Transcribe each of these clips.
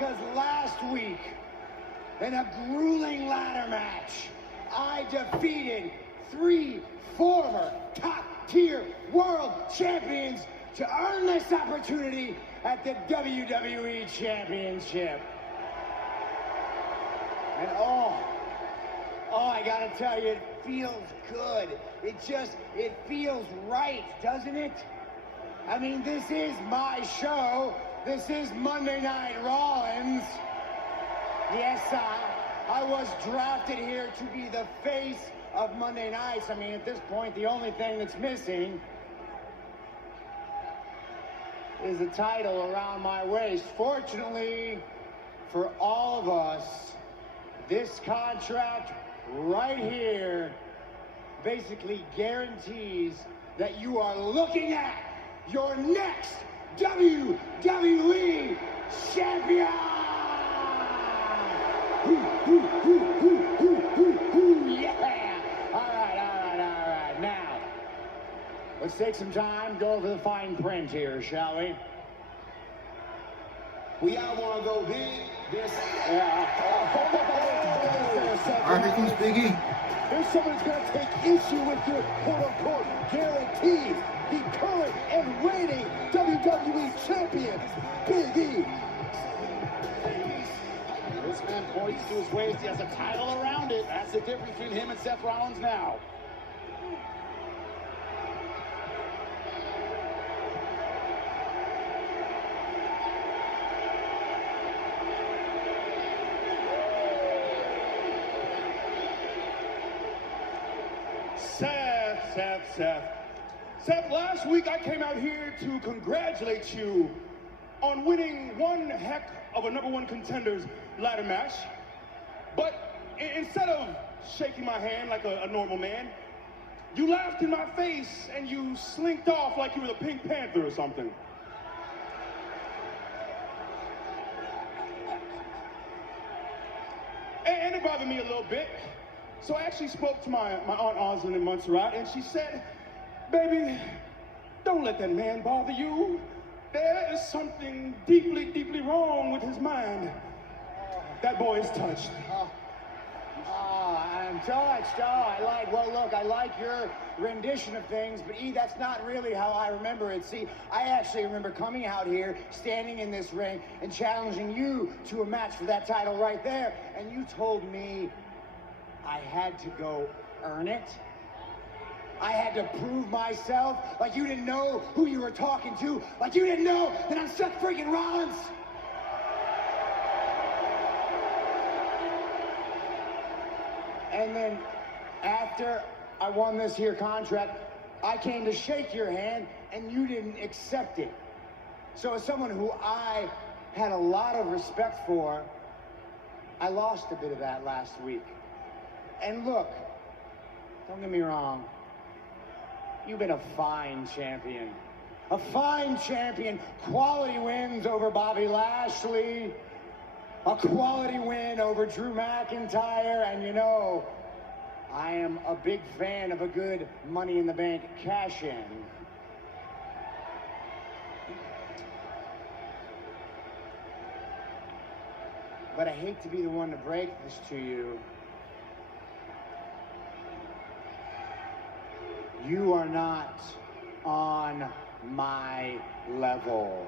because last week, in a grueling ladder match, I defeated 3 former top-tier world champions to earn this opportunity at the WWE Championship. And I gotta tell you, it feels good. It feels right, doesn't it? I mean, this is my show. This is Monday Night Rollins. Yes, I was drafted here to be the face of Monday nights. I mean, at this point, the only thing that's missing is a title around my waist. Fortunately for all of us, this contract right here basically guarantees that you are looking at your next WWE champion! Yeah! All right. Now, let's take some time, go over the fine print here, shall we? We all want to go big. All right, here comes Big E. Here's someone who's going to take issue with your quote-unquote guarantees. The current and reigning WWE Champion, Big E. This man points to his waist. He has a title around it. That's the difference between him and Seth Rollins now. Seth, last week I came out here to congratulate you on winning one heck of a #1 contenders ladder match. But instead of shaking my hand like a normal man, you laughed in my face and you slinked off like you were the Pink Panther or something. And it bothered me a little bit. So I actually spoke to my Aunt Osmond in Montserrat, and she said, "Baby, don't let that man bother you. There is something deeply, deeply wrong with his mind. That boy is touched." I'm touched. I like your rendition of things, but that's not really how I remember it. See, I actually remember coming out here, standing in this ring, and challenging you to a match for that title right there, and you told me I had to go earn it. I had to prove myself, like you didn't know who you were talking to, like you didn't know that I'm Seth freaking Rollins. And then after I won this here contract, I came to shake your hand and you didn't accept it. So as someone who I had a lot of respect for, I lost a bit of that last week. And look, don't get me wrong, you've been a fine champion. A fine champion. Quality wins over Bobby Lashley. A quality win over Drew McIntyre. And you know, I am a big fan of a good Money in the Bank cash-in. But I hate to be the one to break this to you. You are not on my level.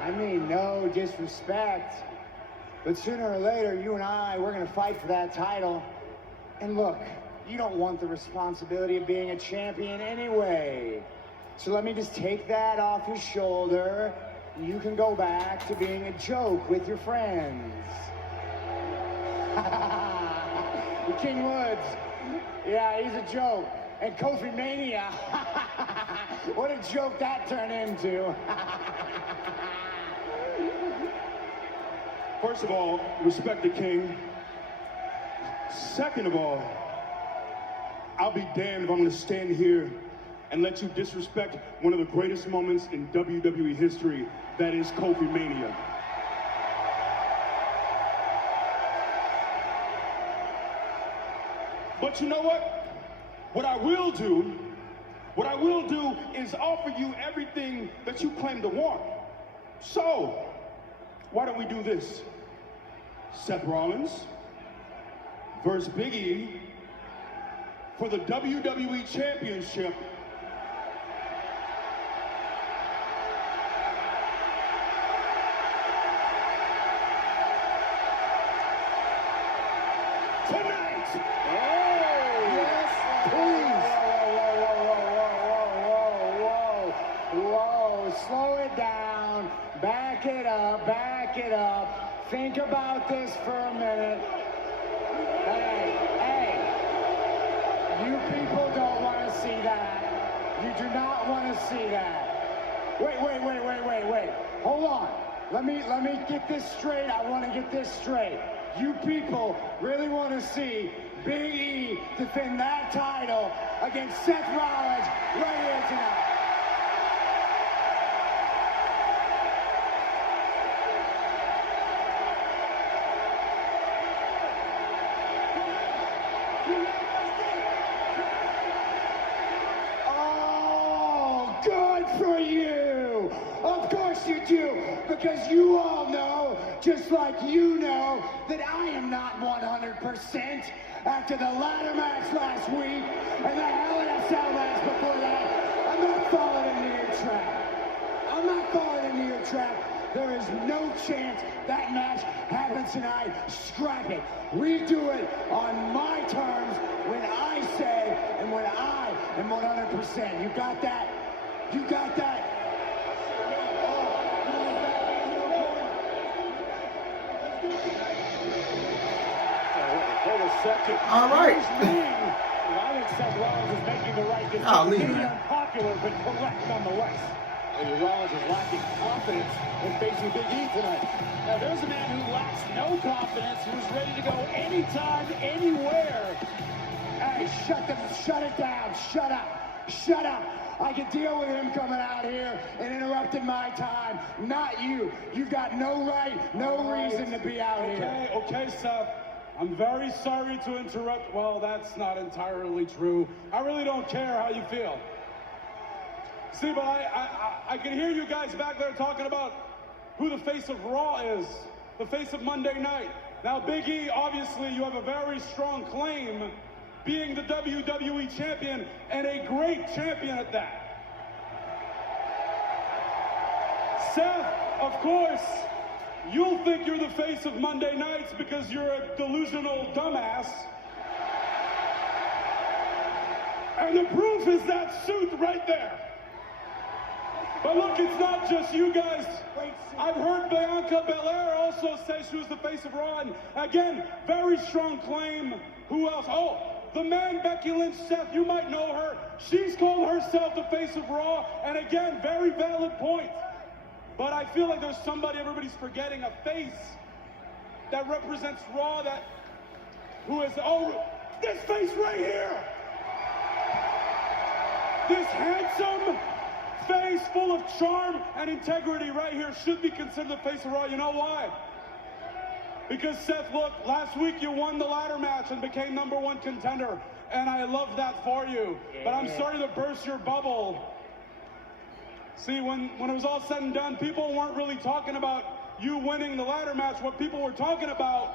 I mean, no disrespect, but sooner or later, you and we're gonna fight for that title. And look, you don't want the responsibility of being a champion anyway. So let me just take that off your shoulder. You can go back to being a joke with your friends. The King Woods. Yeah, he's a joke. And Kofi Mania. What a joke that turned into. First of all, respect the king. Second of all, I'll be damned if I'm going to stand here and let you disrespect one of the greatest moments in WWE history, that is Kofi Mania. But you know what? What I I will do is offer you everything that you claim to want. So, why don't we do this? Seth Rollins versus Big E for the WWE Championship. Tonight! Yes, please. Whoa, slow it down, back it up, think about this for a minute. Hey, you people don't want to see that. You do not want to see that. Wait, hold on. Let me get this straight. I want to get this straight. You people really want to see Big E defend that title against Seth Rollins right here tonight. Oh, good for you. Of course you do, because you all know, just like you know, that I am not 100% after the ladder match last week and the Hell in a Cell match before that. I'm not falling into your trap. I'm not falling into your trap. There is no chance that match happens tonight. Scrap it. Redo it on my terms when I say and when I am 100%. You got that? You got that? Hold a second. All right. I think Seth Rollins is making the right decision. I'll leave Maybe it. unpopular, but correct nonetheless. Maybe Rollins is lacking confidence in facing Big E tonight. Now, there's a man who lacks no confidence, who's ready to go anytime, anywhere. Hey, shut it down. Shut up. I can deal with him coming out here and interrupting my time, not you. You got no right, no reason to be out here. Okay, Seth. I'm very sorry to interrupt. Well, that's not entirely true. I really don't care how you feel. See, but I can hear you guys back there talking about who the face of Raw is, the face of Monday Night. Now, Big E, obviously, you have a very strong claim being the WWE champion, and a great champion at that. Seth, of course, you'll think you're the face of Monday Nights because you're a delusional dumbass. And the proof is that suit right there. But look, it's not just you guys. I've heard Bianca Belair also say she was the face of Raw. And again, very strong claim. Who else? Oh, the man Becky Lynch, Seth, you might know her. She's called herself the face of Raw. And again, very valid point. But I feel like there's somebody everybody's forgetting, a face that represents Raw, who is, this face right here. This handsome face full of charm and integrity right here should be considered the face of Raw. You know why? Because Seth, look, last week you won the ladder match and became #1 contender. And I love that for you. Yeah. But I'm sorry to burst your bubble. See, when it was all said and done, people weren't really talking about you winning the ladder match. What people were talking about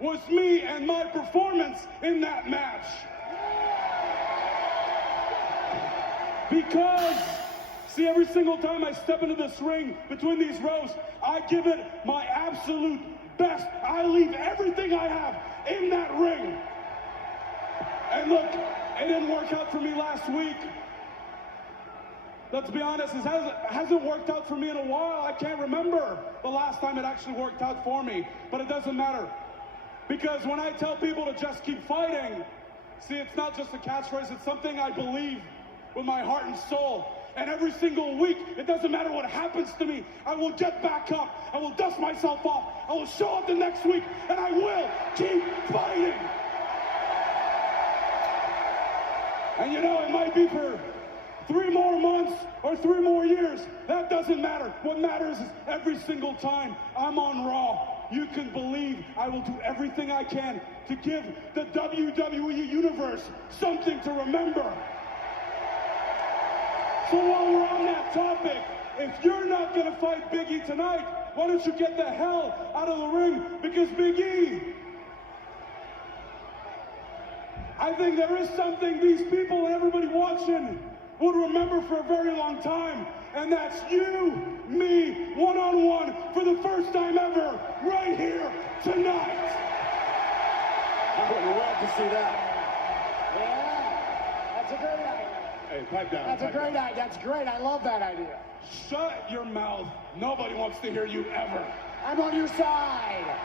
was me and my performance in that match. Because, see, every single time I step into this ring between these rows, I give it my absolute best. I leave everything I have in that ring. And look, it didn't work out for me last week. Let's be honest, it hasn't worked out for me in a while. I can't remember the last time it actually worked out for me. But it doesn't matter. Because when I tell people to just keep fighting, see, it's not just a catchphrase, it's something I believe with my heart and soul. And every single week, it doesn't matter what happens to me, I will get back up. I will dust myself off. I will show up the next week, and I will keep fighting. And you know, it might be for 3 more months or 3 more years. That doesn't matter. What matters is every single time I'm on Raw, you can believe I will do everything I can to give the WWE Universe something to remember. So while we're on that topic, if you're not going to fight Big E tonight, why don't you get the hell out of the ring? Because Big E, I think there is something these people and everybody watching would remember for a very long time, and that's you, me, one-on-one for the first time ever, right here tonight. I would love to see that. Yeah, that's a great idea. Hey, pipe down. That's a pipe great down. idea. That's great. I love that idea. Shut your mouth. Nobody wants to hear you ever. I'm on your side.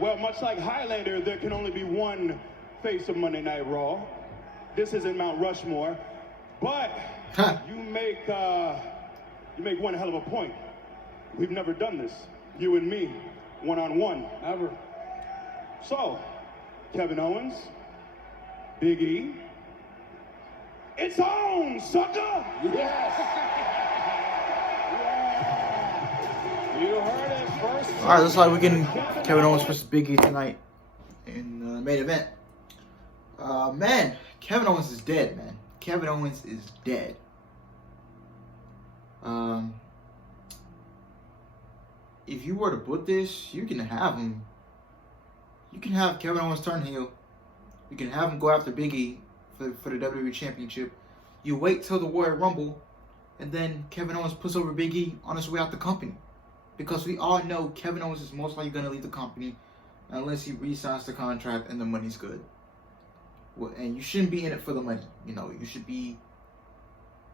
Well, much like Highlander, there can only be one face of Monday Night Raw. This isn't Mount Rushmore, but you make one hell of a point. We've never done this, you and me, one-on-one. Never. So, Kevin Owens, Big E, it's on, sucker! Yes. You heard it first. All right, looks like we're getting Kevin Owens versus Big E tonight in the main event. Man, Kevin Owens is dead, man. Kevin Owens is dead. If you were to put this, you can have him. You can have Kevin Owens turn heel. You can have him go after Big E for the WWE Championship. You wait till the Royal Rumble, and then Kevin Owens puts over Big E on his way out the company. Because we all know Kevin Owens is most likely going to leave the company unless he re-signs the contract and the money's good. Well, and you shouldn't be in it for the money. You know, you should be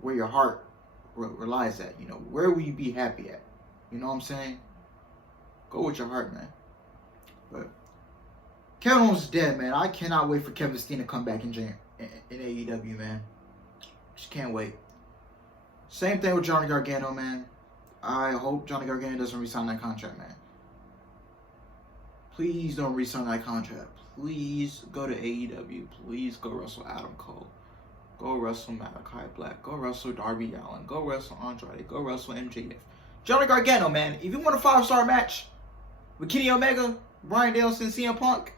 where your heart relies at. You know, where will you be happy at? You know what I'm saying? Go with your heart, man. But Kevin Owens is dead, man. I cannot wait for Kevin Steen to come back in AEW, man. Just can't wait. Same thing with Johnny Gargano, man. I hope Johnny Gargano doesn't re-sign that contract, man. Please don't re-sign that contract. Please go to AEW. Please go wrestle Adam Cole. Go wrestle Malachi Black. Go wrestle Darby Allin. Go wrestle Andrade. Go wrestle MJF. Johnny Gargano, man. If you want a 5-star match with Kenny Omega, Bryan Danielson, CM Punk,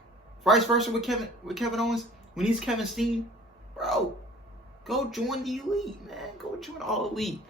vice versa with Kevin Owens, when he's Kevin Steen, bro, go join the Elite, man. Go join All Elite.